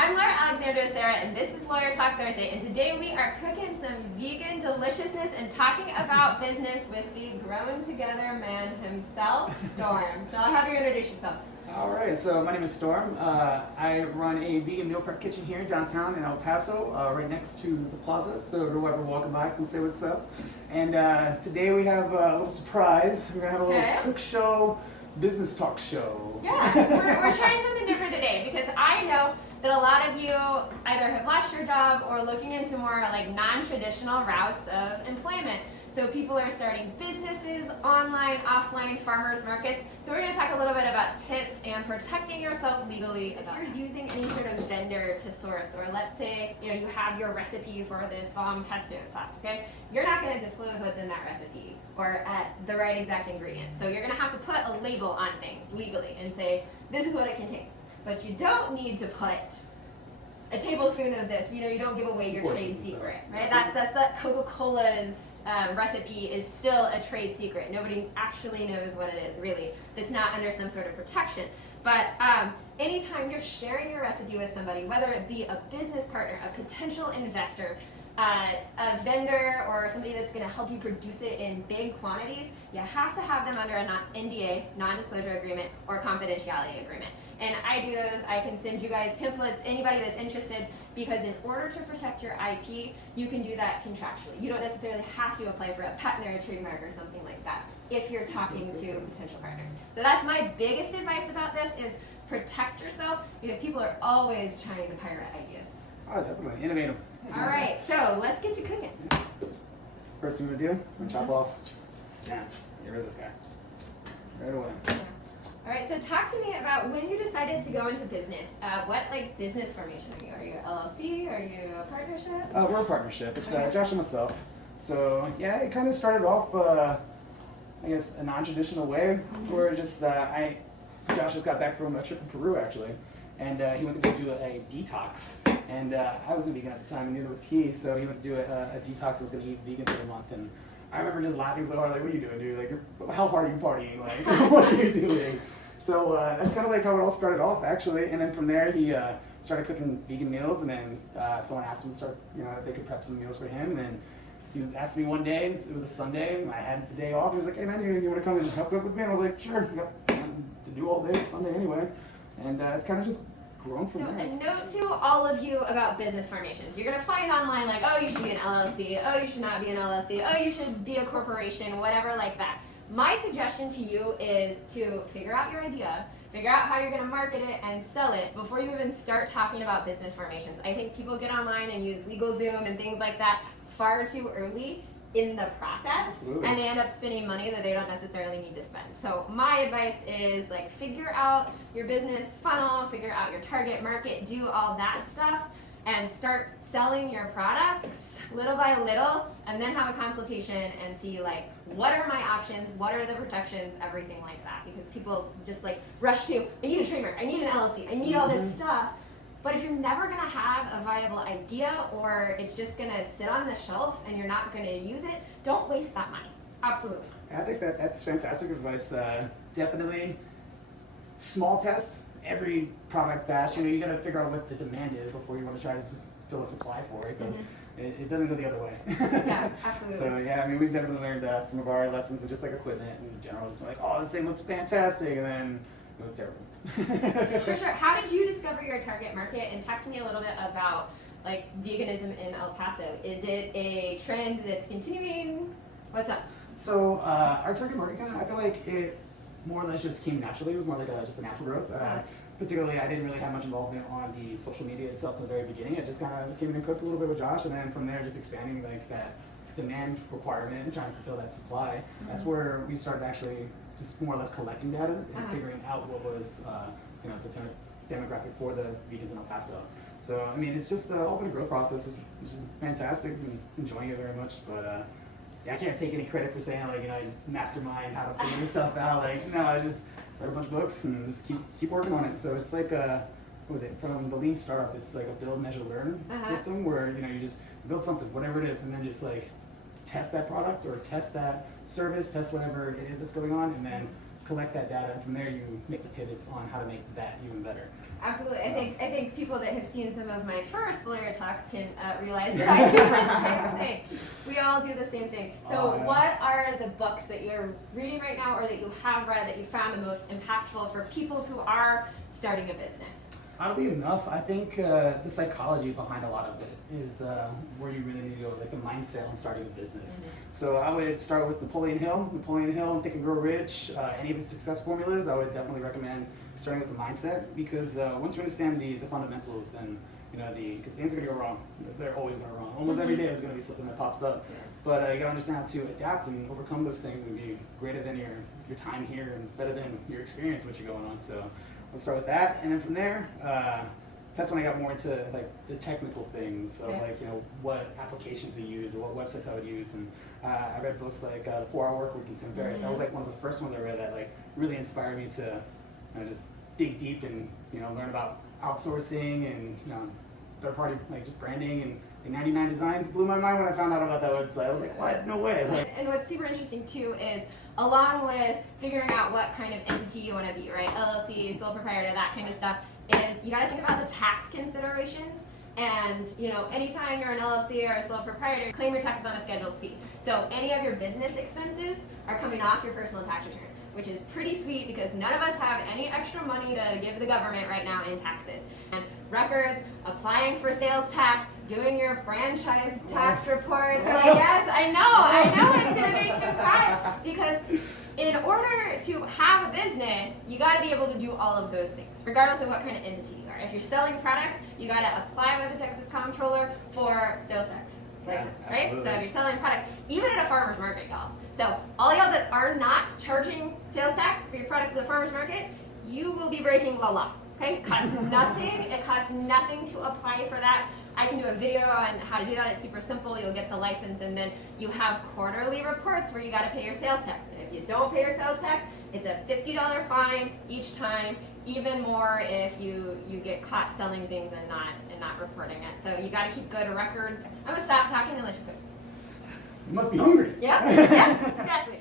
I'm Laura Alexandra Sarah, and this is Lawyer Talk Thursday, and today we are cooking some vegan deliciousness and talking about business with the Grown Together man himself, Storm. So I'll have you introduce yourself. All right, so my name is Storm. I run a vegan meal prep kitchen here downtown in El Paso, right next to the plaza. So whoever walking by, come say what's up. And today we have a little surprise. We're gonna have a little cook show, business talk show. Yeah, we're trying something different today because I know that a lot of you either have lost your job or looking into more like non-traditional routes of employment. So people are starting businesses, online, offline, farmers markets. So we're going to talk a little bit about tips and protecting yourself legally. If you're using any sort of vendor to source, or let's say you have your recipe for this bomb pesto sauce, okay? You're not going to disclose what's in that recipe or the right exact ingredients. So you're going to have to put a label on things legally and say, this is what it contains. But you don't need to put a tablespoon of this. You don't give away your trade secret, right? That's Coca-Cola's recipe is still a trade secret. Nobody actually knows what it is, really. It's not under some sort of protection. But anytime you're sharing your recipe with somebody, whether it be a business partner, a potential investor, a vendor, or somebody that's going to help you produce it in big quantities, you have to have them under an NDA, non-disclosure agreement, or confidentiality agreement. And I do those. I can send you guys templates, anybody that's interested, because in order to protect your IP, you can do that contractually. You don't necessarily have to apply for a patent or a trademark or something like that if you're talking to potential partners. So that's my biggest advice about this is protect yourself, because people are always trying to pirate ideas. Oh, definitely. Innovate them. All right, so let's get to cooking. First thing we're going to do, we're going to chop off stem. Get rid of this guy. Right away. All right, so talk to me about when you decided to go into business. What business formation are you? Are you LLC? Are you a partnership? We're a partnership. It's Josh and myself. So yeah, it kind of started off, I guess, a non-traditional way. Where just Josh just got back from a trip in Peru actually, and he went to go do a detox. And I wasn't vegan at the time, and neither was he. So he went to do a detox. I was going to eat vegan for a month, and I remember just laughing so hard, like, "What are you doing, dude? Like, how hard are you partying? Like, what are you doing?" So that's kind of like how it all started off, actually. And then from there, he started cooking vegan meals, and then someone asked him to start, if they could prep some meals for him. And then he was asking me one day. It was a Sunday. I had the day off. He was like, "Hey man, you want to come and help cook with me?" And I was like, "Sure." I got to do all day. It's Sunday anyway, and it's kind of just grown from there. A note to all of you about business formations. You're going to find online like, oh, you should be an LLC, oh, you should not be an LLC, oh, you should be a corporation, whatever like that. My suggestion to you is to figure out your idea, figure out how you're going to market it and sell it before you even start talking about business formations. I think people get online and use LegalZoom and things like that far too early in the process. Absolutely. And they end up spending money that they don't necessarily need to spend. So my advice is figure out your business funnel, figure out your target market, do all that stuff, and start selling your products little by little, and then have a consultation and see what are my options, what are the protections, everything like that. Because people just rush to, I need a trademark, I need an LLC, I need all this stuff. But if you're never going to have a viable idea, or it's just going to sit on the shelf and you're not going to use it, don't waste that money. Absolutely. I think that's fantastic advice. Definitely small test every product batch. You got to figure out what the demand is before you want to try to fill a supply for it, because it doesn't go the other way. Yeah, absolutely. So yeah, we've definitely learned some of our lessons of just equipment in general. Just like, oh, this thing looks fantastic, and then it was terrible. For sure. How did you discover your target market? And talk to me a little bit about veganism in El Paso. Is it a trend that's continuing? What's up? So our target market I feel like it more or less just came naturally. It was more like just a natural growth. Particularly, I didn't really have much involvement on the social media itself in the very beginning. It just kind of came in and cooked a little bit with Josh, and then from there just expanding that demand requirement and trying to fulfill that supply. That's where we started actually just more or less collecting data and figuring out what was the demographic for the vegans in El Paso. So it's just all been a growth process. It's just fantastic and enjoying it very much. But I can't take any credit for saying I mastermind how to figure this stuff out. No, I just read a bunch of books and just keep working on it. So it's what was it, from the lean startup? It's like a build, measure, learn system where you just build something, whatever it is, and then just test that product or test that service, test whatever it is that's going on, and then collect that data, and from there you make the pivots on how to make that even better. Absolutely. So. I think people that have seen some of my first lawyer talks can realize that I do the same thing. We all do the same thing. So what are the books that you're reading right now or that you have read that you found the most impactful for people who are starting a business? Oddly enough, I think the psychology behind a lot of it is where you really need to go, like the mindset on starting a business. Mm-hmm. So I would start with Napoleon Hill and Think and Grow Rich. Any of his success formulas, I would definitely recommend starting with the mindset, because once you understand the fundamentals and because things are going to go wrong, they're always going to go wrong. Almost every day is going to be something that pops up. Yeah. But you got to understand how to adapt and overcome those things and be greater than your time here and better than your experience, what you're going on. So let's start with that, and then from there, that's when I got more into like the technical things. So like what applications to use or what websites I would use, and I read books like The 4-Hour Workweek and Tim Ferriss. Mm-hmm. That was like one of the first ones I read that like really inspired me to just dig deep and learn about outsourcing and third party like just branding and. 99 Designs blew my mind when I found out about that website. I was like, what? No way. And what's super interesting too is, along with figuring out what kind of entity you want to be, right? LLC, sole proprietor, that kind of stuff, is you got to think about the tax considerations. And anytime you're an LLC or a sole proprietor, claim your taxes on a Schedule C. So any of your business expenses are coming off your personal tax return, which is pretty sweet because none of us have any extra money to give the government right now in taxes. And records, applying for sales tax, doing your franchise tax reports. Like, yes, I know it's going to make you cry, because in order to have a business, you got to be able to do all of those things, regardless of what kind of entity you are. If you're selling products, you got to apply with the Texas Comptroller for sales tax license, right? So if you're selling products, even at a farmer's market, y'all. So all y'all that are not charging sales tax for your products at the farmer's market, you will be breaking the law. Okay? It costs nothing. It costs nothing to apply for that. I can do a video on how to do that. It's super simple. You'll get the license, and then you have quarterly reports where you got to pay your sales tax. And if you don't pay your sales tax, it's a $50 fine each time. Even more if you get caught selling things and not reporting it. So you got to keep good records. I'm gonna stop talking and let you cook. You must be hungry. Yeah, exactly.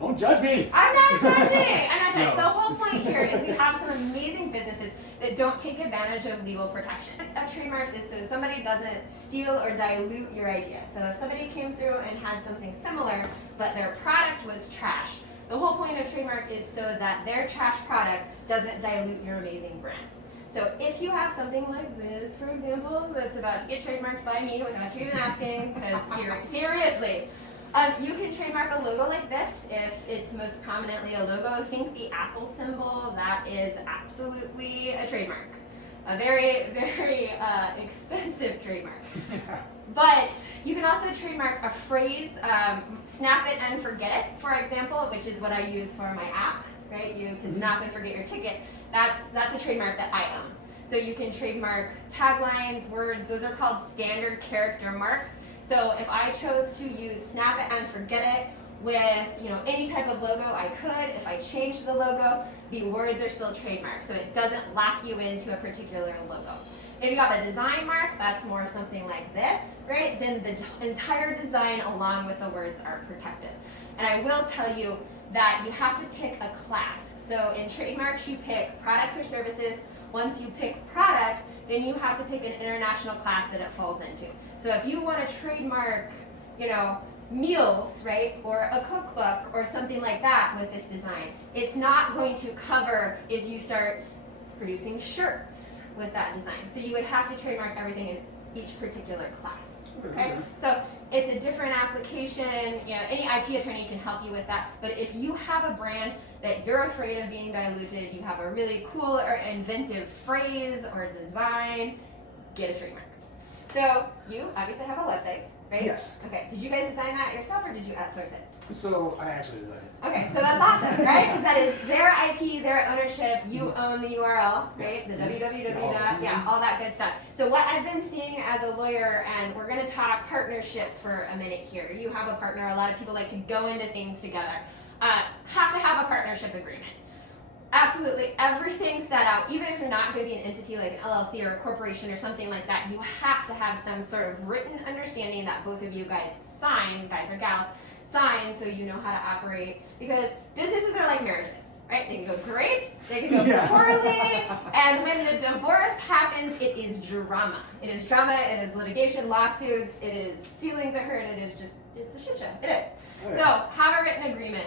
Don't judge me. I'm not judging. No. The whole point here is we have some amazing businesses that don't take advantage of legal protection. Trademarks is so somebody doesn't steal or dilute your idea. So if somebody came through and had something similar, but their product was trash, the whole point of trademark is so that their trash product doesn't dilute your amazing brand. So if you have something like this, for example, that's about to get trademarked by me without you even asking, because seriously, you can trademark a logo like this if it's most prominently a logo. Think the Apple symbol. That is absolutely a trademark. A very, very expensive trademark. But you can also trademark a phrase, snap it and forget it, for example, which is what I use for my app, right? You can snap and forget your ticket. That's a trademark that I own. So you can trademark taglines, words. Those are called standard character marks. So if I chose to use snap it and forget it with any type of logo, I could. If I changed the logo, the words are still trademarked, so it doesn't lock you into a particular logo. If you have a design mark, that's more something like this, right? Then the entire design along with the words are protected. And I will tell you that you have to pick a class. So in trademarks, you pick products or services. Once you pick products, then you have to pick an international class that it falls into. So if you want to trademark, meals, right, or a cookbook or something like that with this design, it's not going to cover if you start producing shirts with that design. So you would have to trademark everything in each particular class. Okay, so it's a different application. Any IP attorney can help you with that. But if you have a brand that you're afraid of being diluted, you have a really cool or inventive phrase or design, get a trademark. So you obviously have a website. right? Yes. Okay. Did you guys design that yourself or did you outsource it? So I actually designed it. Okay, so that's awesome, right? Because that is their IP, their ownership. You own the URL, right? Yes. The www. Yeah, all that good stuff. So what I've been seeing as a lawyer, and we're going to talk partnership for a minute here. You have a partner. A lot of people like to go into things together. Have to have a partnership agreement. Absolutely everything set out, even if you're not going to be an entity like an LLC or a corporation or something like that, you have to have some sort of written understanding that both of you guys sign, guys or gals, sign, so you know how to operate. Because businesses are like marriages, right? They can go great, they can go poorly, and when the divorce happens, it is drama. It is drama, it is litigation, lawsuits, it is feelings are hurt, it is just, it's a shit show. It is. So have a written agreement.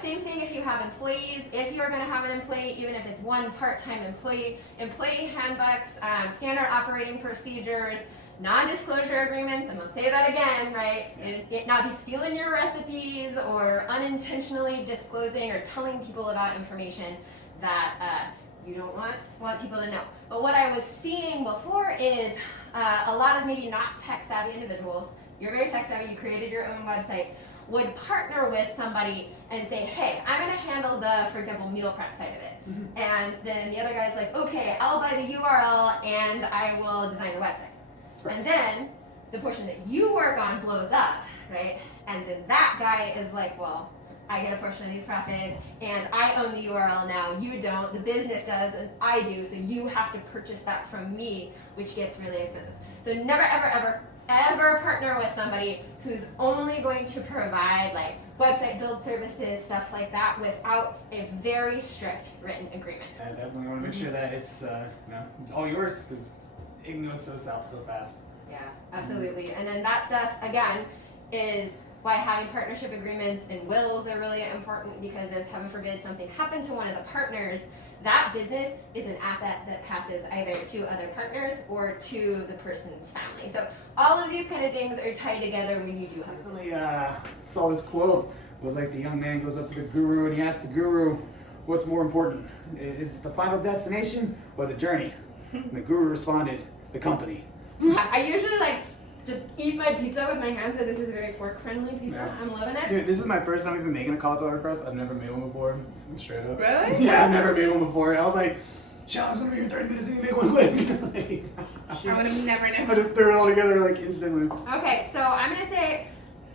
Same thing if you have employees. If you're going to have an employee, even if it's one part-time employee handbooks, standard operating procedures, non-disclosure agreements. I'm going to say that again, right? It not be stealing your recipes or unintentionally disclosing or telling people about information that you don't want people to know. But what I was seeing before is a lot of maybe not tech-savvy individuals. You're very tech-savvy. You created your own website. Would partner with somebody and say, hey, I'm going to handle the, for example, meal prep side of it. Mm-hmm. And then the other guy's like, okay, I'll buy the URL and I will design the website. Right. And then the portion that you work on blows up, right? And then that guy is like, well, I get a portion of these profits and I own the URL now. You don't. The business does and I do. So you have to purchase that from me, which gets really expensive. So never, ever partner with somebody who's only going to provide like website build services, stuff like that, without a very strict written agreement. I definitely want to make sure that it's it's all yours because it can go so south so fast. Yeah, absolutely. And then that stuff again is why having partnership agreements and wills are really important, because if heaven forbid something happened to one of the partners, that business is an asset that passes either to other partners or to the person's family. So all of these kind of things are tied together when you do have. I recently saw this quote. It was like the young man goes up to the guru and he asks the guru, what's more important? Is it the final destination or the journey? And the guru responded, the company. I usually like just eat my pizza with my hands, but this is a very fork-friendly pizza. Yeah. I'm loving it. Dude, this is my first time even making a cauliflower crust. I've never made one before. Straight up. Really? Yeah, I've never made one before. And I was like, Challenge over here 30 minutes and you make one quick. I would have never known. I just threw it all together like instantly. Okay, so I'm gonna say,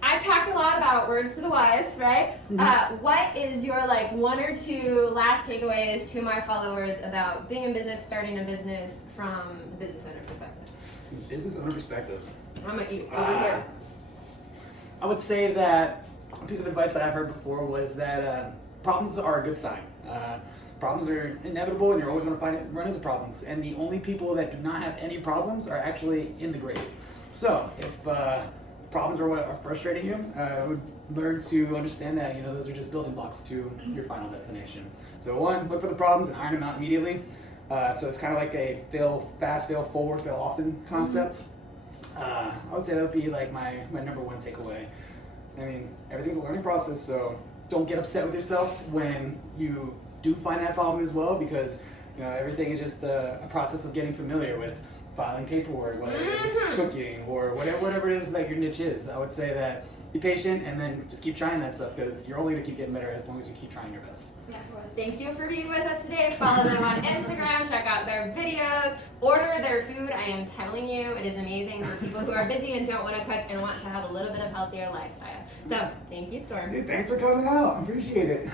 I've talked a lot about words to the wise, right? Mm-hmm. What is your like one or two last takeaways to my followers about being in business, starting a business from the business owner perspective? Business owner perspective. I'm gonna eat over here. I would say that a piece of advice that I've heard before was that problems are a good sign. Problems are inevitable and you're always going to run into problems. And the only people that do not have any problems are actually in the grave. So if problems are what are frustrating you, I would learn to understand that those are just building blocks to your final destination. So one, look for the problems and iron them out immediately. So it's kind of like a fail fast, fail forward, fail often concept. I would say that would be like my number one takeaway. I mean, everything's a learning process, so don't get upset with yourself when you do find that problem as well, because everything is just a process of getting familiar with filing paperwork, whether it's cooking or whatever it is that your niche is. I would say that be patient and then just keep trying that stuff, because you're only going to keep getting better as long as you keep trying your best. Yeah, well, thank you for being with us today. Follow them on Instagram, check out their videos, order their food. I am telling you, it is amazing for people who are busy and don't want to cook and want to have a little bit of healthier lifestyle. So, thank you, Storm. Dude, thanks for coming out. I appreciate it.